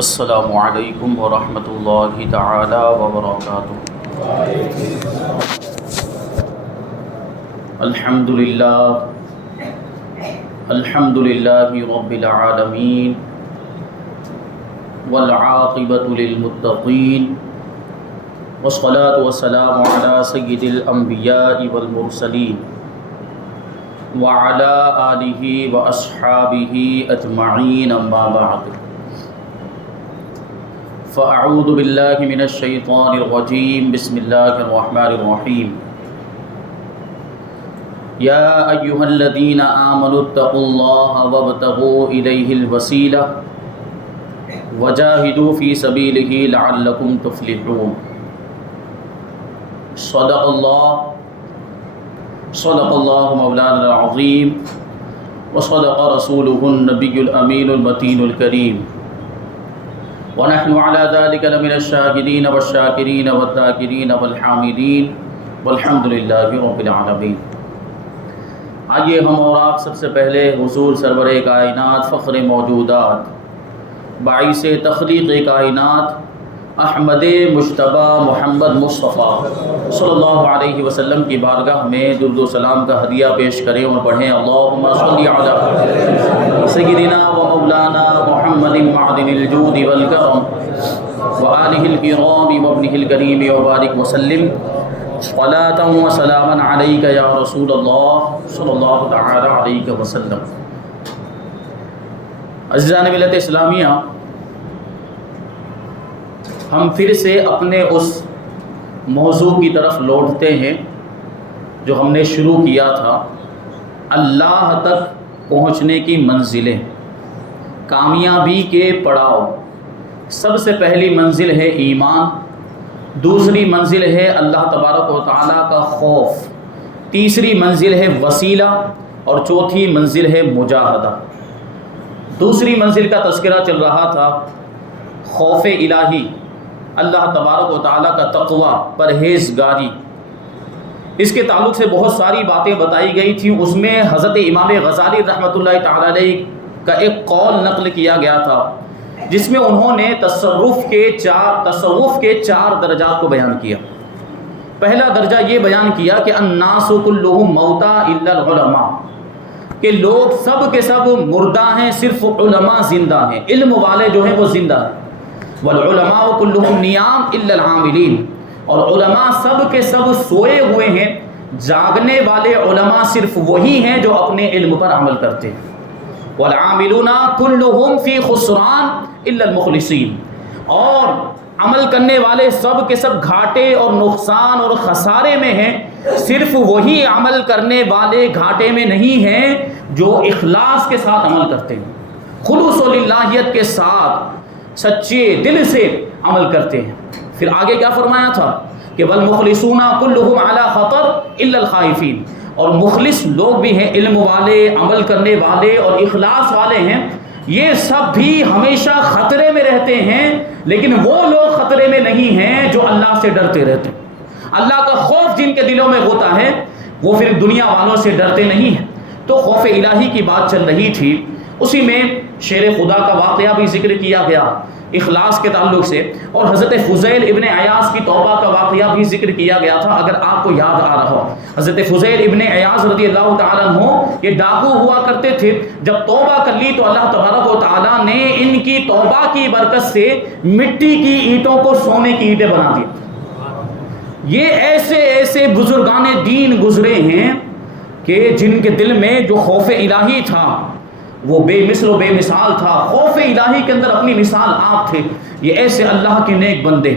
السلام علیکم ورحمۃ اللہ تعالی وبرکاتہ۔ الحمد للہ رب العالمین والعاقبۃ للمتقین والصلاة والسلام علی سید الانبیاء والمرسلین وعلی آلہ واصحابہ اجمعین، اما بعد فاعوذ باللہ من الشیطان الرجیم، بسم اللہ الرحمن الرحیم۔ یا ایہا الذین آمنوا اتقوا اللہ وابتغوا الیہ الوسیلہ وجاہدوا فی سبیلہ لعلکم تفلحون۔ صدق اللہ مولانا العظیم وصدق رسولہ النبی الامین المتین الکریم، ونحن على ذلك لمن الشاهدين والشاكرين والذاكرين والحامدين والحمد للہ رب العالمین۔ آئیے ہم اور آپ سب سے پہلے حضور سرور کائنات، فخر موجودات، باعث تخلیق کائنات، احمد مجتبیٰ محمد مصطفیٰ صلی اللہ علیہ وسلم کی بارگاہ میں درود و سلام کا ہدیہ پیش کریں اور پڑھیں اللہم صلی علی سیدنا و مولانا محمد معدن الجود والکرم وآلہ الکرام وابنہ الکریم وبارک وسلم صلاۃ و سلاما علیک یا رسول اللہ صلی اللہ تعالی علیہ وسلم۔ عزیزان ملت اسلامیہ، ہم پھر سے اپنے اس موضوع کی طرف لوٹتے ہیں جو ہم نے شروع کیا تھا، اللہ تک پہنچنے کی منزلیں، کامیابی کے پڑاؤ۔ سب سے پہلی منزل ہے ایمان، دوسری منزل ہے اللہ تبارک و تعالیٰ کا خوف، تیسری منزل ہے وسیلہ، اور چوتھی منزل ہے مجاہدہ۔ دوسری منزل کا تذکرہ چل رہا تھا خوف الہی، اللہ تبارک و تعالیٰ کا تقوی، پرہیزگاری۔ اس کے تعلق سے بہت ساری باتیں بتائی گئی تھیں۔ اس میں حضرت امام غزالی رحمۃ اللہ تعالیٰ علیہ کا ایک قول نقل کیا گیا تھا، جس میں انہوں نے تصوف کے چار درجات کو بیان کیا۔ پہلا درجہ یہ بیان کیا کہ الناس کلہم موتى الا العلماء، کہ لوگ سب کے سب مردہ ہیں، صرف علماء زندہ ہیں، علم والے جو ہیں وہ زندہ ہیں۔ والعلماء کلہم نیام الا العاملین، اور علماء سب کے سب سوئے ہوئے ہیں، جاگنے والے علماء صرف وہی ہیں جو اپنے علم پر عمل کرتے ہیں۔ والعاملون کلہم فی خسران الا المخلصین، اور عمل کرنے والے سب کے سب گھاٹے اور نقصان اور خسارے میں ہیں، صرف وہی عمل کرنے والے گھاٹے میں نہیں ہیں جو اخلاص کے ساتھ عمل کرتے ہیں، خلوص و للہیت کے ساتھ سچے دل سے عمل کرتے ہیں۔ پھر آگے کیا فرمایا تھا کہ والمخلصون کلہم علی خطر الا الخائفین، اور مخلص لوگ بھی ہیں، علم والے، عمل کرنے والے اور اخلاص والے ہیں، یہ سب بھی ہمیشہ خطرے میں رہتے ہیں، لیکن وہ لوگ خطرے میں نہیں ہیں جو اللہ سے ڈرتے رہتے ہیں۔ اللہ کا خوف جن کے دلوں میں ہوتا ہے وہ پھر دنیا والوں سے ڈرتے نہیں ہیں۔ تو خوف الہی کی بات چل رہی تھی، اسی میں شیر خدا کا واقعہ بھی ذکر کیا گیا اخلاص کے تعلق سے، اور حضرت فضیل ابن عیاض کی توبہ کا واقعہ بھی ذکر کیا گیا تھا۔ اگر آپ کو یاد آ رہا ہو، حضرت فضیل ابن عیاض رضی اللہ تعالیٰ عنہ یہ ڈاکو ہوا کرتے تھے، جب توبہ کر لی تو اللہ تبارک و تعالیٰ نے ان کی توبہ کی برکت سے مٹی کی اینٹوں کو سونے کی اینٹیں بنا دی۔ یہ ایسے ایسے بزرگان دین گزرے ہیں کہ جن کے دل میں جو خوف الہی تھا وہ بے مثل و بے مثال تھا۔ خوف الہی کے اندر اپنی مثال آپ تھے۔ یہ ایسے اللہ کے نیک بندے،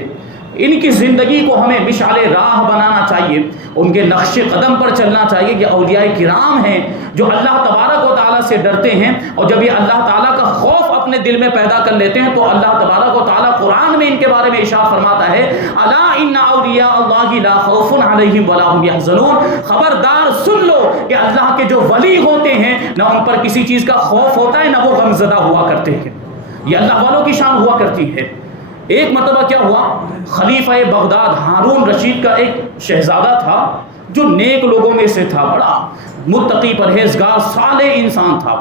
ان کی زندگی کو ہمیں مشعل راہ بنانا چاہیے، ان کے نقش قدم پر چلنا چاہیے۔ یہ اولیاء کرام ہیں جو اللہ تبارک و تعالیٰ سے ڈرتے ہیں، اور جب یہ اللہ تعالیٰ کا خوف اپنے دل میں پیدا کر لیتے ہیں تو اللہ تبارک و تعالیٰ قرآن میں ان کے بارے میں ارشاد فرماتا ہے الا ان اولیاء اللہ لا خوف علیہم ولا هم يحزنون، خبردار سن لو کہ اللہ کے جو ولی ہوتے ہیں نہ ان پر کسی چیز کا خوف ہوتا ہے نہ وہ غمزدہ ہوا کرتے ہیں۔ یہ اللہ والوں کی شان ہوا کرتی ہے۔ ایک مرتبہ کیا ہوا، خلیفہ بغداد ہارون رشید کا ایک شہزادہ تھا جو نیک لوگوں میں سے تھا، بڑا متقی پرہیزگار صالح انسان تھا۔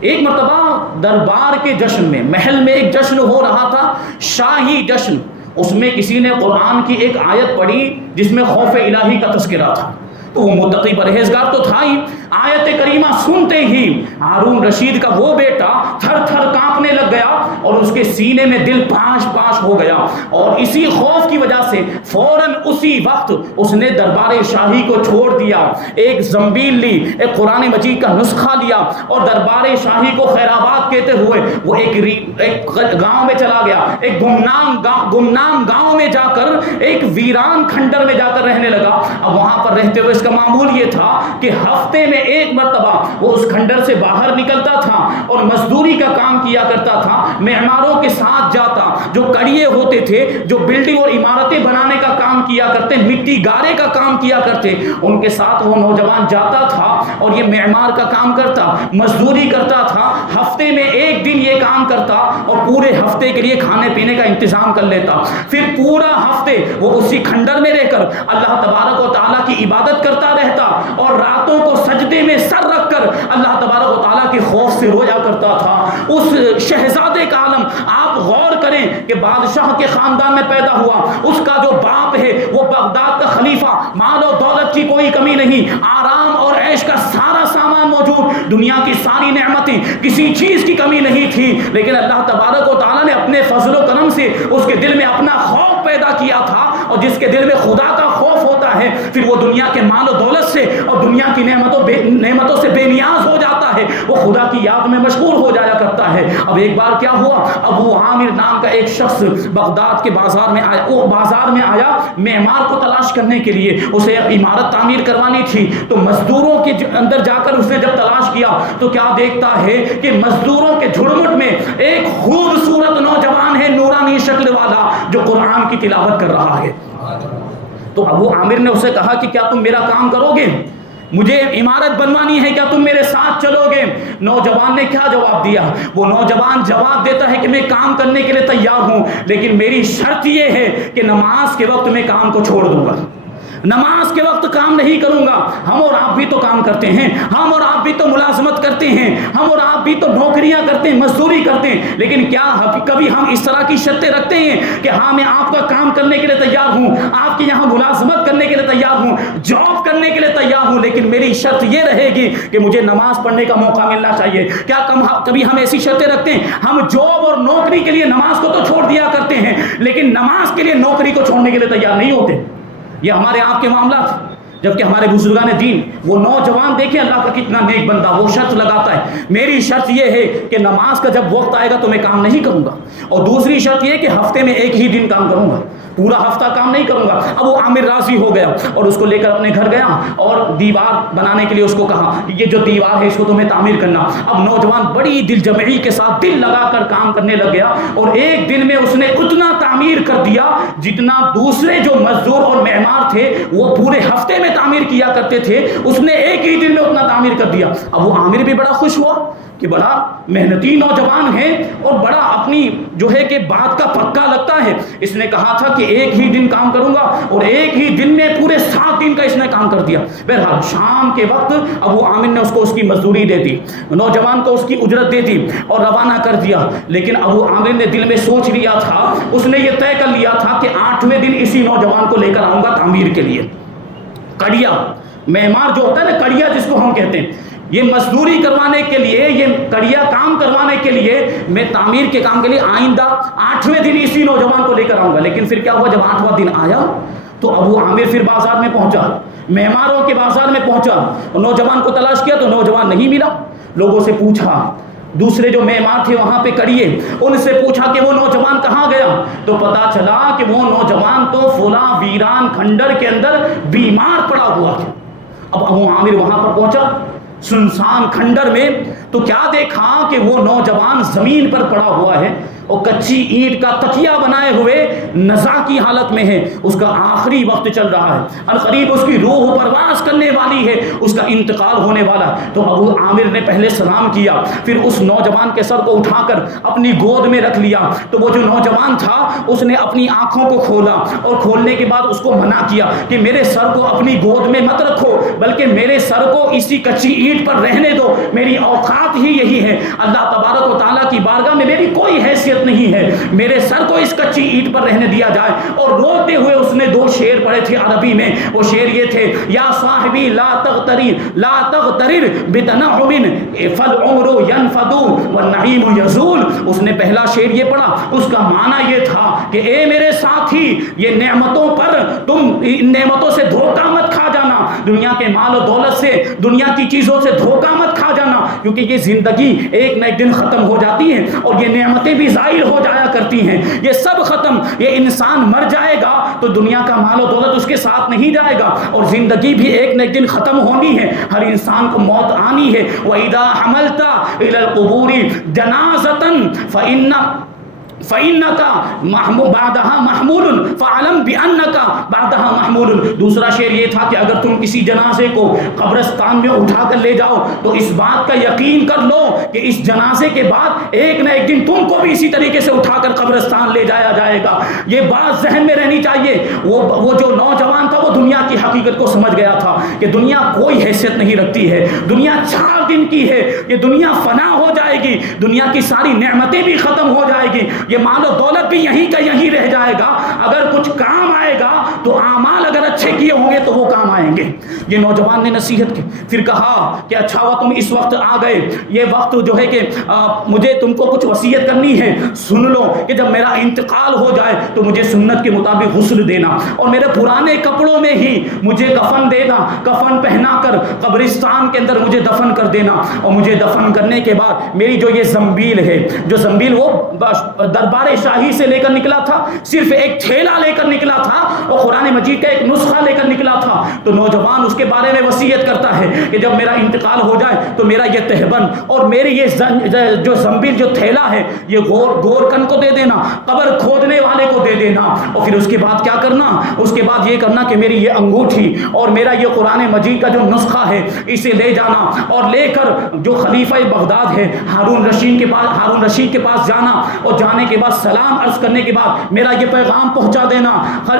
ایک مرتبہ دربار کے جشن میں، محل میں ایک جشن ہو رہا تھا، شاہی جشن، اس میں کسی نے قرآن کی ایک آیت پڑھی جس میں خوف الہی کا تذکرہ تھا، تو وہ متقی پرہیزگار تو تھا ہی، آیت کریمہ سنتے ہی ہارون رشید کا وہ بیٹا تھر تھر کانپنے لگ گیا اور اس کے سینے میں دل پاش پاش ہو گیا، اور اسی خوف کی وجہ سے فوراً اسی وقت اس نے دربار شاہی کو چھوڑ دیا، ایک زنبیل لی، ایک قرآن مجید کا نسخہ لیا اور دربار شاہی کو خیرآباد کہتے ہوئے وہ ایک گاؤں میں چلا گیا، ایک گمنام گاؤں میں جا کر، ایک ویران کھنڈر میں جا کر رہنے لگا۔ اب وہاں پر رہتے ہوئے اس کا معمول یہ تھا کہ ہفتے میں ایک مرتبہ وہ اس کھنڈر سے باہر نکلتا تھا اور مزدوری کا کام کیا کرتا تھا، معماروں کے ساتھ جاتا، جو کڑیے ہوتے تھے، جو بلڈنگ اور عمارتیں بنانے کا کام کیا کرتے، مٹی گارے کا کام کیا کرتے، ان کے ساتھ وہ نوجوان جاتا تھا اور یہ معمار کا کام کرتا، مزدوری کرتا تھا، ہفتے میں ایک دن یہ کام کرتا اور پورے ہفتے کے لیے کھانے پینے کا انتظام کر لیتا، پھر پورا ہفتے وہ اسی کھنڈر میں رہ کر اللہ تبارک و تعالیٰ کی عبادت کرتا رہتا اور راتوں کو سجدے میں سر رکھ کر اللہ تبارک و تعالیٰ کے خوف سے رویا کرتا تھا۔ اس شہزادے کا عالم آپ غور کریں کہ بادشاہ کے خاندان میں پیدا ہوا، اس کا جو باپ ہے وہ بغداد کا خلیفہ، مال و دولت کی کوئی کمی نہیں، آرام اور عیش کا سارا سامان موجود، دنیا کی ساری نعمتیں، کسی چیز کی کمی نہیں تھی، لیکن اللہ تبارک و تعالیٰ نے اپنے فضل و کرم سے اس کے دل میں اپنا خوف پیدا کیا تھا، اور جس کے دل میں خدا کا خوف ہوتا ہے پھر وہ دنیا کے مال و دولت سے اور دنیا کی نعمتوں سے بے نیاز ہو جاتا ہے، وہ خدا کی یاد میں مشغول ہو جایا کرتا ہے۔ اب ایک بار کیا ہوا، ابو عامر نام کا ایک شخص بغداد کے بازار میں آیا، وہ بازار میں آیا معمار کو تلاش کرنے کے لیے، اسے عمارت تعمیر کروانی تھی، تو مزدوروں کے اندر جا کر اس نے جب تلاش کیا تو کیا دیکھتا ہے کہ مزدوروں کے جھرمٹ میں ایک خوبصورت نوجوان ہے، نورانی شکل والا، جو قرآن کی تلاوت کر رہا ہے۔ تو ابو عامر نے اسے کہا کہ کیا تم میرا کام کرو گے، مجھے عمارت بنوانی ہے، کیا تم میرے ساتھ چلو گے؟ نوجوان نے کیا جواب دیا؟ وہ نوجوان جواب دیتا ہے کہ میں کام کرنے کے لیے تیار ہوں، لیکن میری شرط یہ ہے کہ نماز کے وقت میں کام کو چھوڑ دوں گا، نماز کے وقت کام نہیں کروں گا۔ ہم اور آپ بھی تو کام کرتے ہیں، ہم اور آپ بھی تو ملازمت کرتے ہیں، ہم اور آپ بھی تو نوکریاں کرتے ہیں، مزدوری کرتے ہیں، لیکن کیا کبھی ہم اس طرح کی شرطیں رکھتے ہیں کہ ہاں میں آپ کا کام کرنے کے لیے تیار ہوں، آپ کے یہاں ملازمت کرنے کے لیے تیار ہوں، جاب کرنے کے لیے تیار ہوں، لیکن میری شرط یہ رہے گی کہ مجھے نماز پڑھنے کا موقع ملنا چاہیے؟ کیا کبھی ہم ایسی شرطیں رکھتے ہیں؟ ہم جاب اور نوکری کے لیے نماز کو تو چھوڑ دیا کرتے ہیں، لیکن نماز کے لیے نوکری کو چھوڑنے کے لیے تیار نہیں ہوتے۔ یہ ہمارے آپ کے معاملات، جبکہ ہمارے بزرگان دین، وہ نوجوان دیکھیں اللہ کا کتنا نیک بندہ، وہ شرط لگاتا ہے میری شرط یہ ہے کہ نماز کا جب وقت آئے گا تو میں کام نہیں کروں گا، اور دوسری شرط یہ کہ ہفتے میں ایک ہی دن کام کروں گا، پورا ہفتہ کام نہیں کروں گا۔ اب وہ عامر راضی ہو گیا اور اس کو لے کر اپنے گھر گیا اور دیوار بنانے کے لیے اس کو کہا یہ جو دیوار ہے اس کو تمہیں تعمیر کرنا۔ اب نوجوان بڑی دل جمعی کے ساتھ دل لگا کر کام کرنے لگ گیا، اور ایک دن میں اس نے اتنا تعمیر کر دیا جتنا دوسرے جو مزدور اور معمار تھے وہ پورے ہفتے میں تعمیر کیا کرتے تھے، اس نے ایک ہی دن میں اتنا تعمیر کر دیا۔ اب وہ عامر بھی بڑا خوش ہوا کہ بڑا محنتی نوجوان ہے اور بڑا اپنی جو ہے کہ بات کا پکا لگتا ہے۔ اس نے کہا تھا کہ ایک ہی دن کام کروں گا، اور ایک ہی دن میں پورے 7 دن کا اس نے کام کر دیا۔ بہرحال شام کے وقت ابو عامر نے اس کو اس کی مزدوری دے دی، نوجوان کو اس کی اجرت دے دی اور روانہ کر دیا، لیکن ابو عامر نے دل میں سوچ لیا تھا، اس نے یہ طے کر لیا تھا کہ 8ویں دن اسی نوجوان کو لے کر آؤں گا تعمیر کے لیے۔ کڑیا معمار جو ہوتا ہے نا، کڑیا جس کو ہم کہتے ہیں، یہ مزدوری کروانے کے لیے، یہ کڑیا کام کروانے کے لیے، میں تعمیر کے کام کے لیے آئندہ 8ویں دن اسی نوجوان کو لے کر آؤں گا۔ لیکن پھر کیا ہوا، جب 8واں دن آیا تو ابو عامر پھر بازار میں پہنچا، معماروں کے بازار میں پہنچا اور نوجوان کو تلاش کیا تو نوجوان نہیں ملا۔ لوگوں سے پوچھا، دوسرے جو معمار تھے وہاں پہ کڑیے، ان سے پوچھا کہ وہ نوجوان کہاں گیا، تو پتا چلا کہ وہ نوجوان تو فلاں ویران کھنڈر کے اندر بیمار پڑا ہوا ہے۔ اب ابو عامر وہاں پر پہنچا سنسان کھنڈر میں، تو کیا دیکھا کہ وہ نوجوان زمین پر پڑا ہوا ہے اور کچی اینٹ کا تکیہ بنائے ہوئے نزا کی حالت میں ہے، اس کا آخری وقت چل رہا ہے، عنقریب اس کی روح پرواز کرنے والی ہے، اس کا انتقال ہونے والا ہے۔ تو ابو عامر نے پہلے سلام کیا، پھر اس نوجوان کے سر کو اٹھا کر اپنی گود میں رکھ لیا، تو وہ جو نوجوان تھا اس نے اپنی آنکھوں کو کھولا اور کھولنے کے بعد اس کو منع کیا کہ میرے سر کو اپنی گود میں مت رکھو، بلکہ میرے سر کو اسی کچی اینٹ پر رہنے دو، میری اوقات ساتھ ہی یہی ہے، اللہ تبارک و تعالیٰ کی بارگاہ میں میری کوئی حیثیت نہیں ہے، میرے سر کو اس کچی اینٹ پر رہنے دیا جائے۔ اور روتے ہوئے اس نے 2 شعر پڑھے تھے عربی میں، وہ شعر یہ تھے، یا صاحبی لا تغترر بتنعم فالعمر ينفد والنعیم یزول۔ اس نے پہلا شعر یہ پڑھا، اس کا معنی یہ تھا کہ اے میرے ساتھی، یہ نعمتوں پر تم ان نعمتوں سے دھوکہ مت کھا جانا، دنیا کے مال و دولت سے، دنیا کی چیزوں سے دھوکہ مت کھا جانا، کیونکہ یہ زندگی ایک نہ ایک دن ختم ہو جاتی ہے، اور یہ نعمتیں بھی زائل ہو جایا کرتی ہیں، یہ سب ختم، یہ انسان مر جائے گا تو دنیا کا مال و دولت اس کے ساتھ نہیں جائے گا، اور زندگی بھی ایک نہ ایک دن ختم ہونی ہے، ہر انسان کو موت آنی ہے۔ وَإِذَا حَمَلْتَ إِلَى الْقُبُورِ جَنَازَةً فَإِنَّكَ بَعْدَهَا مَحْمُولٌ فَعَلَمْ بِأَنَّكَ بَعْدَهَا مَحْمُولٌ۔ دوسرا شعر یہ تھا کہ اگر تم کسی جنازے کو قبرستان میں اٹھا کر لے جاؤ تو اس بات کا یقین کر لو کہ اس جنازے کے بعد ایک نہ ایک دن تم کو بھی اسی طریقے سے اٹھا کر قبرستان لے جایا جائے گا۔ یہ بات ذہن میں رہنی چاہیے۔ وہ جو نوجوان تھا وہ دنیا کی حقیقت کو سمجھ گیا تھا کہ دنیا کوئی حیثیت نہیں رکھتی ہے، دنیا 4 دن کی ہے، یہ دنیا فنا ہو جائے گی، دنیا کی ساری نعمتیں بھی ختم ہو جائے گی، یہ مال و دولت بھی یہیں کا یہیں رہ جائے گا، اگر کچھ کام آئے گا تو اعمال اگر اچھے کیے ہوں گے تو وہ کام آئیں گے۔ یہ نوجوان نے نصیحت کی، پھر کہا کہ اچھا ہوا تم اس وقت آ گئے، یہ وقت جو ہے کہ مجھے تم کو کچھ وصیت کرنی ہے، سن لو کہ جب میرا انتقال ہو جائے تو مجھے سنت کے مطابق غسل دینا، اور میرے پرانے کپڑوں میں ہی مجھے کفن دینا، کفن پہنا کر قبرستان کے اندر مجھے دفن کر دینا، اور مجھے دفن کرنے کے بعد میری جو یہ زنبیل ہے، جو زنبیل وہ دربار شاہی سے لے کر نکلا تھا، صرف ایک تھیلا لے کر نکلا تھا اور قرآن مجید کا ایک نسخہ لے کر نکلا تھا، تو نوجوان اس کے بارے میں وصیت کرتا ہے کہ جب میرا انتقال ہو جائے تو میرا یہ تہبند اور میری یہ جو زنبیل جو تھیلا ہے یہ گورکن کو دے دینا، قبر کھودنے والے کو دے دینا، اور پھر اس کے بعد کیا کرنا، اس کے بعد یہ کرنا کہ میری یہ انگوٹھی اور میرا یہ قرآن مجید کا جو نسخہ ہے اسے لے جانا، اور لے کر جو خلیفہ بغداد ہے ہارون رشید کے پاس جانا، اور جانے کے بعد سلام عرض کرنے کے بعد میرا یہ پیغام پہنچا دینا،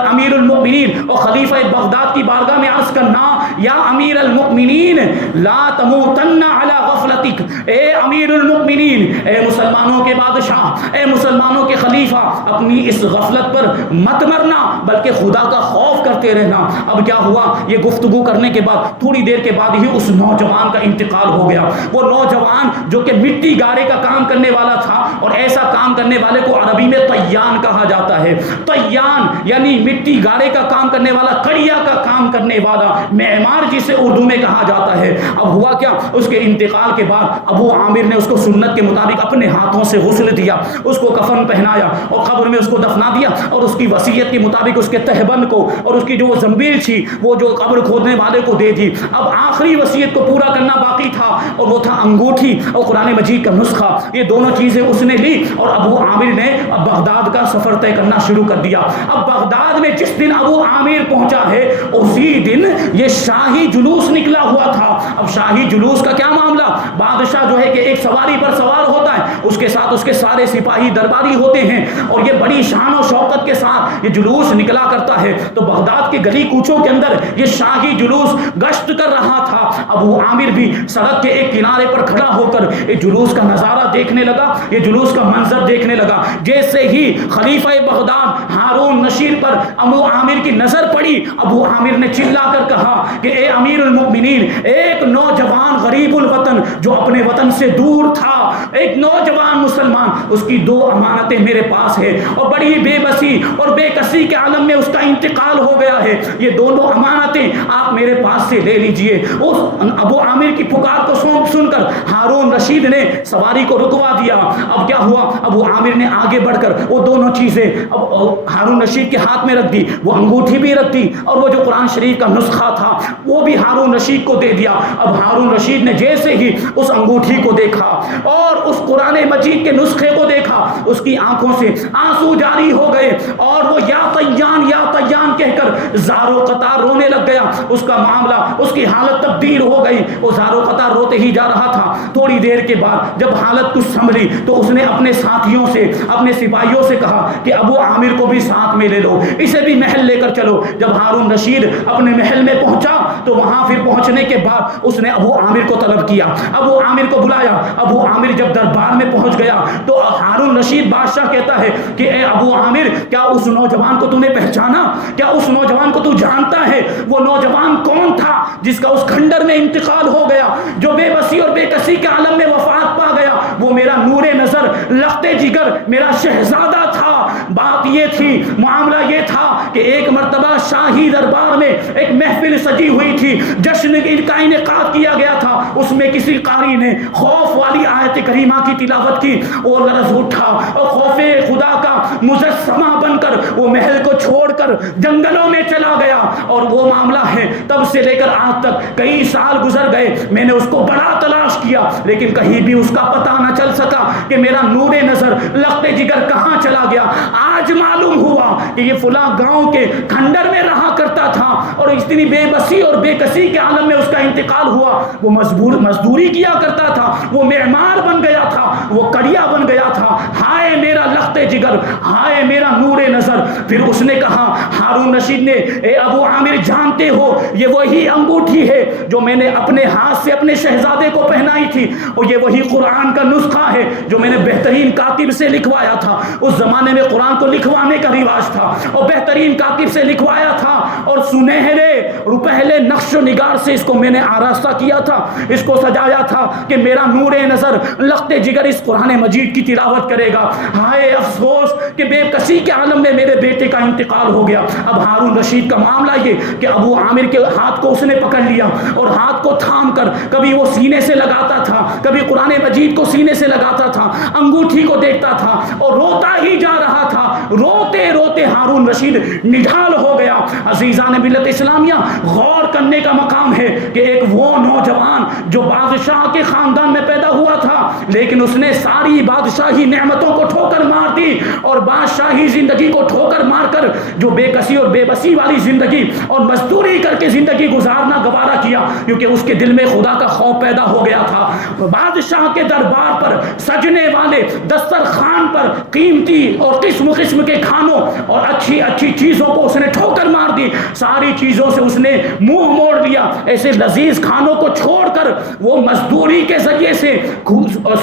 امیر المؤمنین اور خلیفہ بغداد کی بارگاہ میں عرض کرنا، یا امیر المؤمنین لا تموتن علی غفلتک، اے امیر المؤمنین، اے مسلمانوں کے بادشاہ، اے مسلمانوں کے خلیفہ، اپنی اس غفلت پر مت مرنا بلکہ خدا کا خوف کرتے رہنا۔ اب کیا ہوا، یہ گفتگو کرنے کے بعد تھوڑی دیر کے بعد ہی اس نوجوان کا انتقال ہو گیا۔ وہ نوجوان جو کہ مٹی گارے کا کام کرنے والا تھا، اور ایسا کام کرنے والے کو عربی میں طیان کہا جاتا ہے، طیان یعنی مٹی گارے کا کام کرنے والا، کڑیا کا کام کرنے والا، معمار جسے اردو میں کہا جاتا ہے۔ اب ہوا کیا، اس کے انتقال کے بعد ابو عامر نے اس کو سنت کے مطابق اپنے ہاتھوں سے غسل دیا، اس کو کفن پہنایا اور قبر میں اس کو دفنا دیا، اور اس کی وصیت کے مطابق اس کے تہبند کو اور اس کی جو زنبیل تھی وہ جو قبر کھودنے والے کو دے دی۔ اب آخری وصیت کو پورا کرنا باقی تھا، اور وہ تھا انگوٹھی اور قرآن مجید کا نسخہ۔ یہ دونوں چیزیں اس نے لی، اور ابو عامر نے اب بغداد کا سفر طے کرنا شروع کر دیا۔ اب بغداد میں جس دن ابو عامر پہنچا ہے اسی دن یہ شاہی جلوس نکلا ہوا تھا۔ اب شاہی جلوس کا کیا معاملہ، بادشاہ جو ہے کہ ایک سواری پر سوار ہوتا ہے، اس کے ساتھ اس کے سارے سپاہی درباری ہوتے ہیں، اور یہ بڑی شان و شوکت کے ساتھ یہ جلوس نکلا کرتا ہے۔ تو بغداد کے گلی کوچوں کے اندر یہ شاہی جلوس گشت کر رہا تھا۔ ابو عامر بھی سڑک کے ایک کنارے پر کھڑا ہو کر یہ جلوس کا نظارہ دیکھنے لگا، یہ جلوس کا منظر دیکھنے لگا۔ جیسے ہی خلیفہ بغداد ہارون رشید پر ابو عامر کی نظر پڑی، ابو عامر نے چلا کر کہا کہ اے امیر المؤمنین، ایک نوجوان غریب الوطن جو اپنے وطن سے دور تھا، ایک نوجوان مسلمان، اس کی 2 امانتیں میرے پاس ہے، اور بڑی بے بسی اور بے کسی کے عالم میں اس کا انتقال ہو گیا ہے، یہ دونوں امانتیں آپ میرے پاس سے لے لیجئے۔ اس ابو عامر کی پکار کو سن کر ہارون رشید نے سواری کو رکوا دیا۔ اب کیا ہوا، ابو عامر نے آگے بڑھ کر وہ دونوں چیزیں اب ہارون رشید کے ہاتھ میں رکھ دی، وہ انگوٹھی بھی رکھ دی، اور وہ جو قرآن شریف کا نسخہ تھا وہ بھی ہارون رشید کو دے دیا۔ اب ہارون رشید نے جیسے ہی اس انگوٹھی کو دیکھا اور اس قرآن مجید کے نسخے کو دیکھا، اس کی آنکھوں سے آنسو جاری ہو گئے، اور وہ یا طیان کہہ کر زارو قطار رونے لگ گیا۔ اس کا معاملہ، اس کی حالت تبدیل ہو گئی، وہ زارو قطار روتے ہی جا رہا تھا۔ تھوڑی دیر کے بعد جب حالت کچھ سنبھلی تو اس نے اپنے ساتھیوں سے، اپنے سپاہیوں سے کہا کہ ابو عامر کو بھی ساتھ میں لے لو، اسے بھی محل لے کر چلو۔ جب ہارون رشید اپنے محل میں پہنچا تو وہاں پھر پہنچنے کے بعد اس نے ابو عامر کو طلب کیا، ابو عامر کو بلایا۔ ابو عامر جب دربار میں پہنچ گیا تو ہارون رشید بادشاہ کہتا ہے کہ اے ابو عامر، کیا اس نوجوان کو تو نے پہچانا؟ کیا اس نوجوان کو تو جانتا ہے؟ وہ نوجوان کون تھا جس کا اس کھنڈر میں انتقال ہو گیا، جو بے بسی اور بے کسی کے عالم میں وفات پا گیا؟ وہ میرا نور نظر، لخت جگر، میرا شہزادہ تھا۔ بات یہ تھی، معاملہ یہ تھا کہ ایک مرتبہ شاہی دربار میں ایک محفل سجی ہوئی تھی، جشن کا انعقاد کیا گیا تھا۔ اس میں کسی قاری نے خوف والی آیت کریمہ کی تلاوت کی اور لرز اٹھا اور خوف خدا کا مجسمہ بن کر وہ محل کو چھوڑ کر جنگلوں میں چلا گیا۔ اور وہ معاملہ ہے، تب سے لے کر آج تک کئی سال گزر گئے، میں نے اس کو بڑا تلاش کیا لیکن کہیں بھی اس کا پتہ نہ چل سکا کہ میرا نور نظر، لخت جگر کہاں چلا گیا۔ آج معلوم ہوا کہ یہ فلاں گاؤں کے کھنڈر میں رہا کرتا تھا اور اتنی بے بسی اور بے کسی کے عالم میں اس کا انتقال ہوا۔ وہ مزدوری کیا کرتا تھا، وہ معمار بن گیا تھا، وہ کڑیا بن گیا تھا۔ ہائے میرا لخت جگر، ہائے میرا نور نظر۔ پھر اس نے کہا، ہارون رشید نے، اے ابو عامر جانتے ہو یہ وہی انگوٹھی ہے جو میں نے اپنے ہاتھ سے اپنے شہزادے کو پہنائی تھی، اور یہ وہی قرآن کا نسخہ ہے جو میں نے بہترین کاتب سے لکھوایا تھا۔ اس زمانے میں قرآن کو لکھوانے کا رواج تھا اور بہترین کاتب سے لکھوایا تھا اور سنہرے روپہلے نقش و نگار سے اس کو میں نے آراستہ کیا تھا، اس کو سجایا تھا کہ میرا نور نظر، لخت جگر اس قرآن مجید کی تلاوت کرے گا۔ ہائے افسوس کہ بے کسی کے عالم میں میرے بیٹے کا انتقال ہو گیا۔ اب ہارون رشید کا معاملہ یہ کہ ابو عامر کے ہاتھ کو اس نے پکڑ لیا اور ہاتھ کو تھام کر کبھی وہ سینے سے لگاتا تھا، کبھی قرآن مجید کو سینے سے لگاتا تھا، انگوٹھی کو دیکھتا تھا اور روتا ہی جا رہا تھا۔ روتے روتے ہارون رشید نڈھال ہو گیا۔ عزیزان ملت اسلامیہ، غور کرنے کا مقام ہے کہ ایک وہ نوجوان جو بادشاہ کے خاندان میں پیدا ہوا تھا لیکن اس نے ساری بادشاہی نعمتوں کو ٹھوکر مار دی اور بادشاہی زندگی کو ٹھوکر مار کر جو بے کسی اور بے بسی والی زندگی اور مزدوری کر کے زندگی گزارنا گوارا کیا، کیونکہ اس کے دل میں خدا کا خوف پیدا ہو گیا تھا۔ بادشاہ کے دربار پر سجنے والے دسترخوان پر قیمتی اور قسم قسم کے کھانوں اور اچھی اچھی چیزوں کو اس نے ٹھوکر مار دی، ساری چیزوں سے اس نے منہ موڑ لیا۔ ایسے لذیذ کھانوں کو چھوڑ کر وہ مزدوری کے ذریعے سے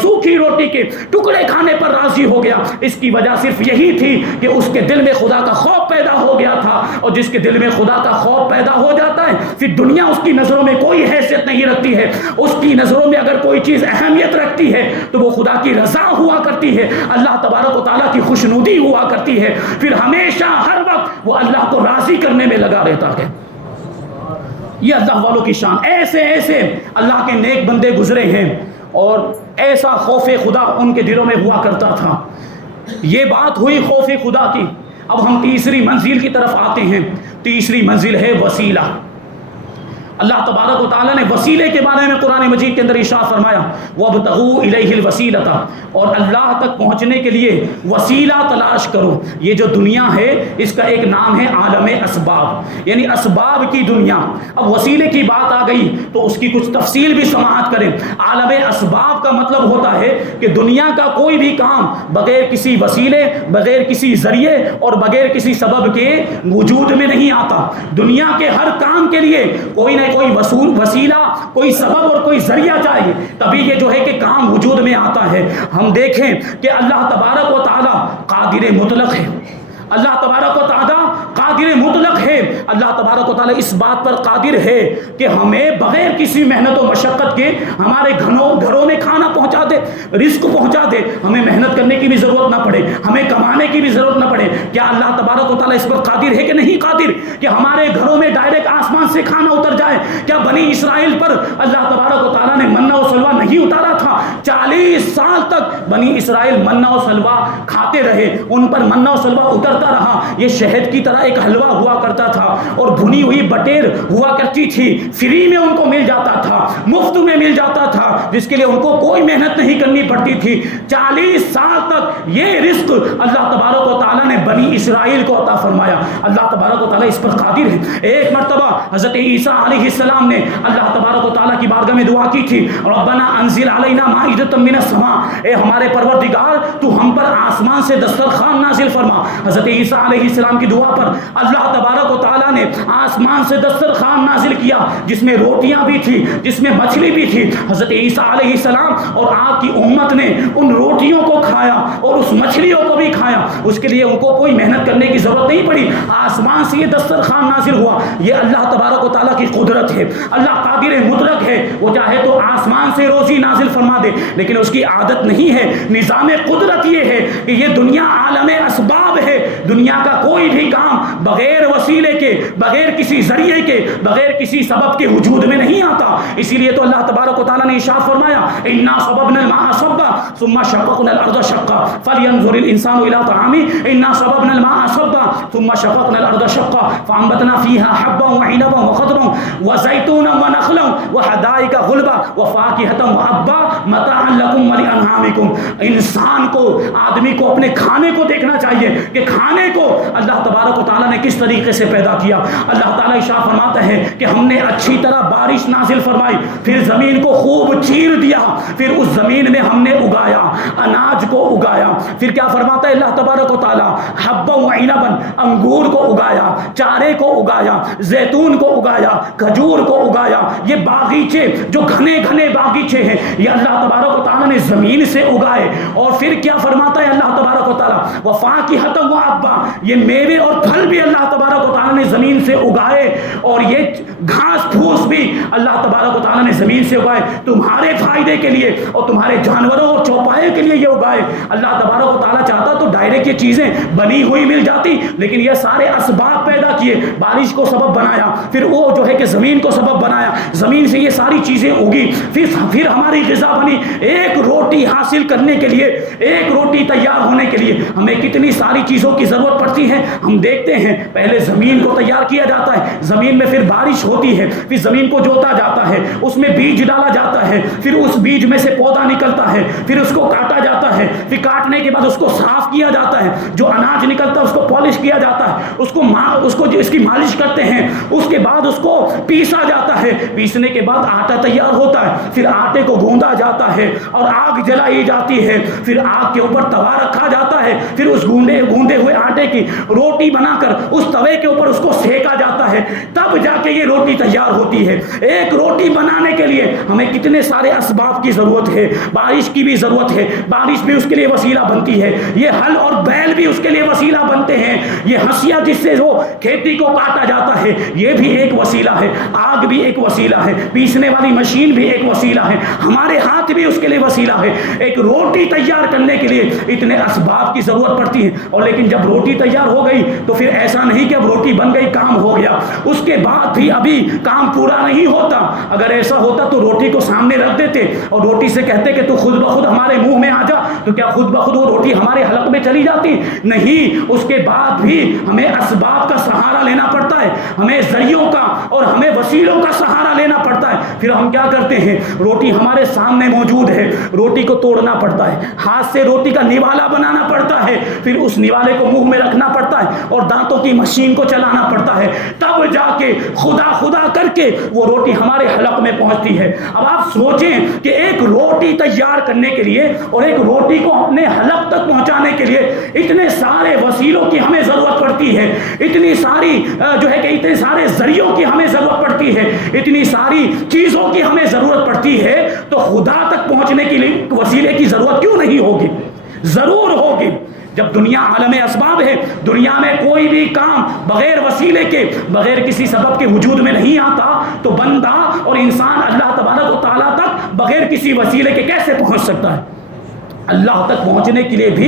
سوکھی روٹی کے ٹکڑے کھانے پر راضی ہو گیا۔ اس کی وجہ صرف یہی تھی کہ اس کے دل میں خدا کا خوف پیدا ہو گیا تھا، اور جس کے دل میں خدا کا خوف پیدا ہو جاتا ہے پھر دنیا اس کی نظروں میں کوئی حیثیت نہیں رکھتی ہے۔ اس کی نظروں میں اگر کوئی چیز اہمیت رکھتی ہے تو وہ خدا کی رضا ہوا کرتی ہے، اللہ تبارک و تعالیٰ کی خوشنودی ہوا کرتی ہے، پھر ہمیشہ ہر وقت وہ اللہ کو راضی کرنے میں لگا رہتا ہے۔ یہ اللہ والوں کی شان۔ ایسے ایسے اللہ کے نیک بندے گزرے ہیں اور ایسا خوف خدا ان کے دلوں میں ہوا کرتا تھا۔ یہ بات ہوئی خوف خدا کی۔ اب ہم تیسری منزل کی طرف آتے ہیں۔ تیسری منزل ہے وسیلہ۔ اللہ تبارک و تعالیٰ نے وسیلے کے بارے میں قرآن مجید کے اندر ارشاد فرمایا، وَابْتَغُوا إِلَيْهِ الْوَسِيلَةَ، اور اللہ تک پہنچنے کے لیے وسیلہ تلاش کرو۔ یہ جو دنیا ہے اس کا ایک نام ہے عالم اسباب، یعنی اسباب کی دنیا۔ اب وسیلے کی بات آ گئی تو اس کی کچھ تفصیل بھی سماعت کریں۔ عالم اسباب کا مطلب ہوتا ہے کہ دنیا کا کوئی بھی کام بغیر کسی وسیلے، بغیر کسی ذریعے اور بغیر کسی سبب کے وجود میں نہیں آتا۔ دنیا کے ہر کام کے لیے کوئی نہ کوئی وسیلہ، کوئی سبب اور کوئی ذریعہ چاہیے، تبھی یہ جو ہے کہ کام وجود میں آتا ہے۔ ہم دیکھیں کہ اللہ تبارک و تعالیٰ قادر مطلق ہے۔ اللہ تبارک و تعالیٰ قادر مطلق ہے۔ اللہ تبارک و تعالیٰ اس بات پر قادر ہے کہ ہمیں بغیر کسی محنت و مشقت کے ہمارے گھروں میں کھانا پہنچا دے، رزق پہنچا دے، ہمیں محنت کرنے کی بھی ضرورت نہ پڑے، ہمیں کمانے کی بھی ضرورت نہ پڑے۔ کیا اللہ تبارک و تعالیٰ اس پر قادر ہے کہ نہیں قادر کہ ہمارے گھروں میں ڈائریکٹ آسمان سے کھانا اتر جائے؟ کیا بنی اسرائیل پر اللہ تبارک و تعالیٰ نے منہ و سلوہ نہیں اتارا تھا؟ 40 سال تک بنی اسرائیل منہ و سلوہ کھاتے رہے، ان پر منہ و سلوہ اترتا رہا۔ یہ شہد کی طرح ایک حلوہ ہوا کرتا تھا اور بھنی ہوئی بٹیر ہوا کرتی تھی، فری میں ان کو مل جاتا تھا، مفت میں مل جاتا تھا، جس کے لیے ان کو کوئی محنت نہیں کرنی پڑتی تھی۔ 40 سال تک یہ رزق اللہ تبارک و تعالیٰ نے بنی اسرائیل کو عطا فرمایا. اللہ تبارک و تعالیٰ اس پر قادر ہے. ایک مرتبہ حضرت عیسیٰ علیہ السلام نے اللہ تبارک و تعالیٰ کی بارگاہ میں دعا کی تھی, ربنا انزل علینا مائدۃ من السماء, اے ہمارے پروردگار تو ہم پر آسمان سے دسترخوان نازل فرما. حضرت عیسیٰ علیہ السلام کی دعا پر اللہ تبارک و تعالیٰ نے آسمان سے دسترخوان نازل کیا, جس میں روٹیاں بھی تھی, جس میں مچھلی بھی تھی. حضرت عیسیٰ علیہ السلام اور آپ کی امت نے ان روٹیوں کو کھایا اور اس مچھلیوں کو بھی کھایا. اس کے لیے ان کو کوئی محنت کرنے کی ضرورت نہیں پڑی, آسمان سے یہ دسترخوان نازل ہوا. یہ اللہ تبارک و تعالیٰ کی قدرت ہے. اللہ قادر مطلق ہے, وہ چاہے تو آسمان سے روزی نازل فرما دے, لیکن اس کی عادت نہیں ہے. نظام قدرت یہ ہے کہ یہ دنیا عالم اسباب ہے. دنیا کا کوئی بھی کام بغیر وسیلے کے, بغیر کسی ذریعے کے, بغیر کسی سبب کے وجود میں نہیں آتا. اسی لیے تو اللہ تبارک و تعالیٰ نے ارشاد فرمایا, انا صببنا الماء صبا ثم شققنا الارض شقا فلينظر الانسان الى طعامه انا صببنا الماء صبا ثم شققنا الارض شقا فانبتنا فيها حبا وعنبا وخضرا وزيتونا ونخلا وحدائق غلبا وفاكهة وابا متاعا لكم ولانعامكم. انسان کو, آدمی کو اپنے کھانے کو دیکھنا چاہیے کہ کھانے کو اللہ تبارک و تعالیٰ نے کس طریقے سے پیدا کیا. اللہ تعالیٰ ارشاد فرماتا ہے کہ ہم نے اچھی طرح بارش نازل فرمائی, پھر زمین کو خوب چیر دیا, پھر اس زمین میں ہم نے اگایا, اناج کو اگایا. پھر کیا فرماتا ہے اللہ تبارک و تعالیٰ, حبا وعنبا, انگور کو اگایا, چارے کو اگایا, زیتون کو اگایا, کھجور کو اگایا. یہ باغیچے جو گھنے گھنے باغیچے ہیں یہ اللہ تبارک و تعالیٰ نے زمین سے اگائے. اور پھر کیا فرماتا ہے اللہ تبارک و تعالیٰ, وفاکہۃ وابا, یہ میوے اور پھل بھی اللہ تبارک و تعالیٰ نے زمین سے اگائے. اور یہ گھاس پھوس بھی اللہ تبارک و تعالیٰ نے زمین سے اگائے, تمہارے فائدے کے لیے اور تمہارے جانوروں اور چوپائے کے لیے یہ اگائے. اللہ تبارک و تعالیٰ چاہتا تو ڈائریکٹ یہ چیزیں بنی ہوئی مل جاتی, لیکن یہ سارے اسباب پیدا کیے. بارش کو سبب بنایا, پھر وہ جو ہے کہ زمین کو سبب بنایا, زمین سے یہ ساری چیزیں اگی, پھر ہماری غذا بنی. ایک روٹی حاصل کرنے کے لیے, ایک روٹی تیار ہونے کے لیے ہمیں کتنی ساری چیزوں کی ضرورت پڑتی ہے. ہم دیکھتے ہیں پہلے زمین کو تیار کیا جاتا ہے, زمین میں پھر بارش ہوتی ہے, پھر زمین کو جوتا جاتا ہے, اس میں بیج ڈالا جاتا ہے, پھر اس بیج میں سے پودا نکلتا ہے, پھر اس کو کاٹا جاتا ہے, پھر کاٹنے کے بعد اس کو صاف کیا جاتا ہے, جو اناج نکلتا ہے اس کو پالش کیا جاتا ہے, اس کو اس کی مالش کرتے ہیں, اس کے بعد اس کو پیسا جاتا ہے, پیسنے کے بعد آٹا تیار ہوتا ہے, پھر آٹے کو گوندا جاتا ہے اور آگ جلائی جاتی ہے, پھر آگ کے اوپر توا رکھا جاتا ہے, پھر اس گوندے ہوئے آٹے کی روٹی بنا کر اس توے کے اوپر اس کو سینکا جاتا ہے, تب جا کے یہ روٹی تیار ہوتی ہے. ایک روٹی بنانے کے لیے ہمیں کتنے سارے اسباب کی ضرورت ہے. بارش کی بھی ضرورت ہے, بارش بھی اس کے لیے وسیلہ بنتی ہے, یہ ہل اور بیل بھی اس کے لیے وسیلہ بنتے ہیں, یہ ہنسیا جس سے وہ کھیتی کو کاٹا جاتا ہے یہ بھی ایک وسیلہ ہے, آگ بھی ایک وسیلہ ہے, پیسنے والی مشین بھی ایک وسیلہ ہے, ہمارے ہاتھ بھی اس کے لیے وسیلہ ہے. ایک روٹی تیار کرنے کے لیے اتنے اسباب کی ضرورت پڑتی ہے. اور لیکن جب روٹی تیار ہو گئی تو پھر ایسا نہیں کہ اب روٹی بن گئی کام ہو گیا, اس کے بعد بھی ابھی کام پورا نہیں ہوتا. اگر ایسا ہوتا تو روٹی کو سامنے رکھ دیتے اور روٹی سے کہتے کہ تو خود بخود ہمارے منہ میں آ جا, تو کیا خود بخود وہ روٹی ہمارے حلق میں چلی جاتی؟ نہیں, اس کے بعد بھی ہمیں اسباب کا سہارا لینا پڑتا ہے, ہمیں ذریعوں کا اور ہمیں وسیلوں کا سہارا لینا پڑتا ہے. پھر ہم کیا کرتے ہیں, روٹی ہمارے سامنے موجود ہے, روٹی کو توڑنا پڑتا ہے, ہاتھ سے روٹی کا نوالا بنانا پڑتا ہے, پھر اس نوالے کو منہ میں رکھنا پڑتا ہے اور دانتوں کی مشین کو چلانا پڑتا ہے, تب جا کے خدا کر کے وہ روٹی ہمارے حلق میں پہنچتی ہے. اب آپ سوچیں کہ ایک روٹی تیار کرنے کے لیے اور ایک روٹی کو اپنے حلق تک پہنچانے کے لیے اتنے سارے وسیلوں کی ہمیں ضرورت پڑتی ہے, اتنی ساری جو ہے کہ اتنے سارے ذریعوں کی ہمیں ضرورت پڑتی ہے, اتنی ساری چیزوں کی ہمیں ضرورت پڑتی ہے, تو خدا تک پہنچنے کے لیے وسیلے کی ضرورت کیوں نہیں ہوگی؟ ضرور ہوگی. جب دنیا عالم اسباب ہے, دنیا میں کوئی بھی کام بغیر وسیلے کے, بغیر کسی سبب کے وجود میں نہیں آتا, تو بندہ اور انسان اللہ تبارک و تعالیٰ تک بغیر کسی وسیلے کے کیسے پہنچ سکتا ہے؟ اللہ تک پہنچنے کے لیے بھی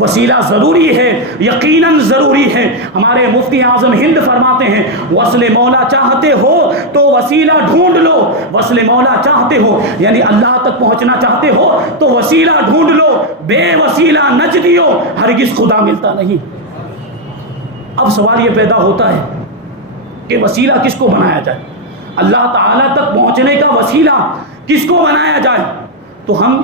وسیلہ ضروری ہے, یقیناً ضروری ہے. ہمارے مفتی اعظم ہند فرماتے ہیں, وصل مولا چاہتے ہو تو وسیلہ ڈھونڈ لو. وصل مولا چاہتے ہو یعنی اللہ تک پہنچنا چاہتے ہو تو وسیلہ ڈھونڈ لو, بے وسیلہ نجدیو ہرگز خدا ملتا نہیں. اب سوال یہ پیدا ہوتا ہے کہ وسیلہ کس کو بنایا جائے, اللہ تعالیٰ تک پہنچنے کا وسیلہ کس کو بنایا جائے؟ تو ہم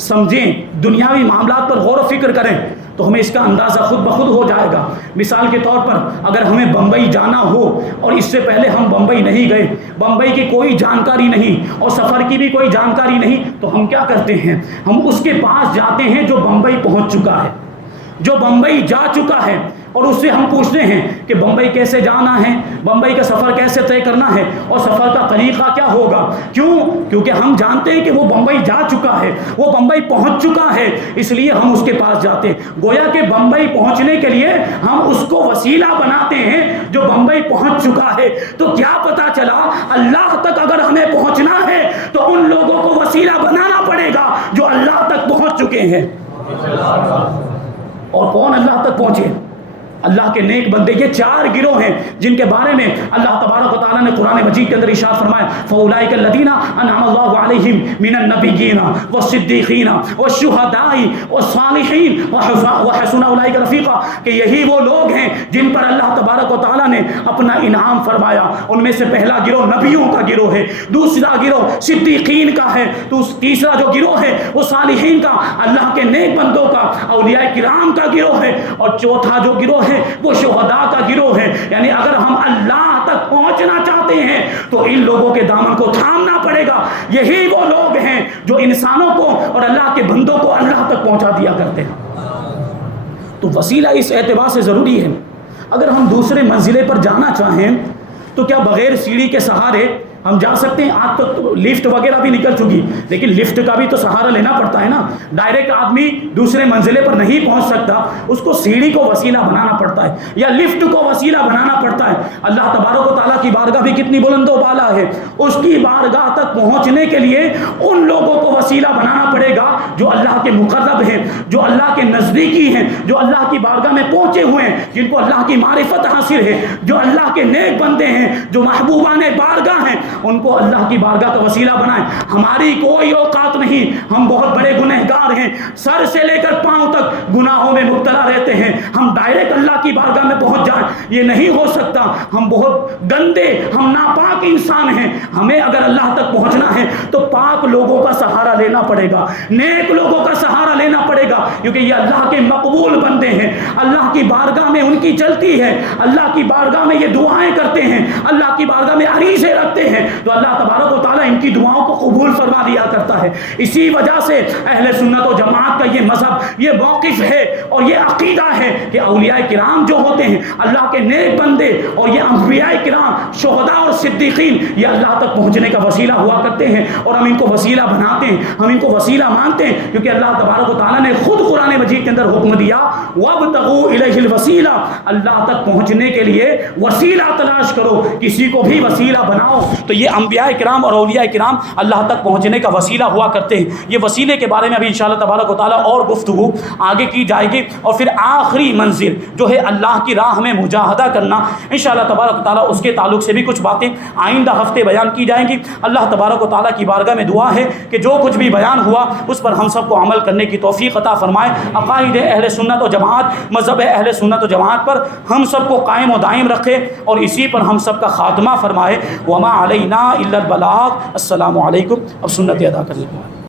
سمجھیں, دنیاوی معاملات پر غور و فکر کریں تو ہمیں اس کا اندازہ خود بخود ہو جائے گا۔ مثال کے طور پر اگر ہمیں بمبئی جانا ہو اور اس سے پہلے ہم بمبئی نہیں گئے، بمبئی کی کوئی جانکاری نہیں اور سفر کی بھی کوئی جانکاری نہیں، تو ہم کیا کرتے ہیں؟ ہم اس کے پاس جاتے ہیں جو بمبئی پہنچ چکا ہے، جو بمبئی جا چکا ہے، اور اس سے ہم پوچھتے ہیں کہ بمبئی کیسے جانا ہے، بمبئی کا سفر کیسے طے کرنا ہے اور سفر کا طریقہ کیا ہوگا۔ کیونکہ ہم جانتے ہیں کہ وہ بمبئی جا چکا ہے، وہ بمبئی پہنچ چکا ہے، اس لیے ہم اس کے پاس جاتے ہیں۔ گویا کہ بمبئی پہنچنے کے لیے ہم اس کو وسیلہ بناتے ہیں جو بمبئی پہنچ چکا ہے۔ تو کیا پتا چلا، اللہ تک اگر ہمیں پہنچنا ہے تو ان لوگوں کو وسیلہ بنانا پڑے گا جو اللہ تک پہنچ چکے ہیں۔ اور کون اللہ تک پہنچے؟ اللہ کے نیک بندے۔ یہ 4 گروہ ہیں جن کے بارے میں اللہ تبارک و تعالیٰ نے قرآن مجید کے اندر ارشاد فرمایا، فَأُولَٰئِكَ الَّذِينَ أَنْعَمَ اللَّهُ عَلَيْهِمْ مِنَ النَّبِيِّينَ وَالصِّدِّيقِينَ وَالشُّهَدَاءِ وَالصَّالِحِينَ وَحَسُنَ أُولَٰئِكَ رَفِيقًا، کہ یہی وہ لوگ ہیں جن پر اللہ تبارک و تعالیٰ نے اپنا انعام فرمایا۔ ان میں سے پہلا گروہ نبیوں کا گروہ ہے، دوسرا گروہ صدیقین کا ہے، تیسرا جو گروہ ہے وہ صالحین کا، اللہ کے نیک بندوں کا، اولیاء کرام کا گروہ ہے، اور چوتھا جو گروہ ہے وہ شہداء کا گروہ ہے۔ یعنی اگر ہم اللہ تک پہنچنا چاہتے ہیں تو ان لوگوں کے دامن کو تھامنا پڑے گا۔ یہی وہ لوگ ہیں جو انسانوں کو اور اللہ کے بندوں کو اللہ تک پہنچا دیا کرتے ہیں۔ تو وسیلہ اس اعتبار سے ضروری ہے۔ اگر ہم دوسرے منزلے پر جانا چاہیں تو کیا بغیر سیڑھی کے سہارے ہم جا سکتے ہیں؟ آج تک تو لفٹ وغیرہ بھی نکل چکی، لیکن لفٹ کا بھی تو سہارا لینا پڑتا ہے نا۔ ڈائریکٹ آدمی دوسرے منزلے پر نہیں پہنچ سکتا، اس کو سیڑھی کو وسیلہ بنانا پڑتا ہے یا لفٹ کو وسیلہ بنانا پڑتا ہے۔ اللہ تبارک و تعالیٰ کی بارگاہ بھی کتنی بلند و بالا ہے، اس کی بارگاہ تک پہنچنے کے لیے ان لوگوں کو وسیلہ بنانا پڑے گا جو اللہ کے مقرب ہیں، جو اللہ کے نزدیکی ہیں، جو اللہ کی بارگاہ میں پہنچے ہوئے ہیں، جن کو اللہ کی معرفت حاصل ہے، جو اللہ کے نیک بندے ہیں، جو محبوبان بارگاہ ہیں، ان کو اللہ کی بارگاہ کا وسیلہ بنائیں۔ ہماری کوئی اوقات نہیں، ہم بہت بڑے گنہگار ہیں، سر سے لے کر پاؤں تک گناہوں میں مبتلا رہتے ہیں، ہم ڈائریکٹ اللہ کی بارگاہ میں پہنچ جائیں یہ نہیں ہو سکتا۔ ہم بہت گندے، ہم ناپاک انسان ہیں۔ ہمیں اگر اللہ تک پہنچنا ہے تو پاک لوگوں کا سہارا لینا پڑے گا، نیک لوگوں کا سہارا لینا پڑے گا، کیونکہ یہ اللہ کے مقبول بندے ہیں، اللہ کی بارگاہ میں ان کی چلتی ہے، اللہ کی بارگاہ میں یہ دعائیں کرتے ہیں، اللہ کی بارگاہ میں عریضیں رکھتے ہیں، تو اللہ تبارک و تعالیٰ ان کی دعاؤں کو قبول فرما دیا کرتا ہے۔ اسی وجہ سے اہل سنت و جماعت کا یہ مذہب، یہ موقف ہے اور یہ عقیدہ ہے کہ اولیاء کرام جو ہوتے ہیں، اللہ کے نیک بندے اور یہ انبیاء کرام، شہداء اور صدیقین، یہ اللہ تک پہنچنے کا وسیلہ ہوا کرتے ہیں، اور ہم ان کو وسیلہ بناتے ہیں، ہم ان کو وسیلہ مانتے ہیں، کیونکہ اللہ تبارک و تعالیٰ نے خود قرآن مجید کے اندر حکم دیا، وَابْتَغُوا إِلَيْهِ الْوَسِيلَةَ، اللہ تک پہنچنے کے لیے وسیلہ تلاش کرو، کسی کو بھی وسیلہ بناؤ۔ تو یہ انبیاء کرام اور اولیاء کرام اللہ تک پہنچنے کا وسیلہ ہوا کرتے ہیں۔ یہ وسیلے کے بارے میں ابھی انشاءاللہ تبارک و تعالیٰ اور گفتگو آگے کی جائے گی، اور پھر آخری منزل جو ہے اللہ کی راہ میں مجاہدہ کرنا، انشاءاللہ تبارک و تعالیٰ اس کے تعلق سے بھی کچھ باتیں آئندہ ہفتے بیان کی جائیں گی۔ اللہ تبارک و تعالیٰ کی بارگاہ میں دعا ہے کہ جو کچھ بھی بیان ہوا اس پر ہم سب کو عمل کرنے کی توفیق عطا فرمائے۔ عقائد اہل سنت و جماعت، مذہب اہل سنت و جماعت پر ہم سب کو قائم و دائم رکھے اور اسی پر ہم سب کا خاتمہ فرمائے۔ وما علینا الا البلاغ۔ السلام علیکم۔ اب سنت ادا کر لیں۔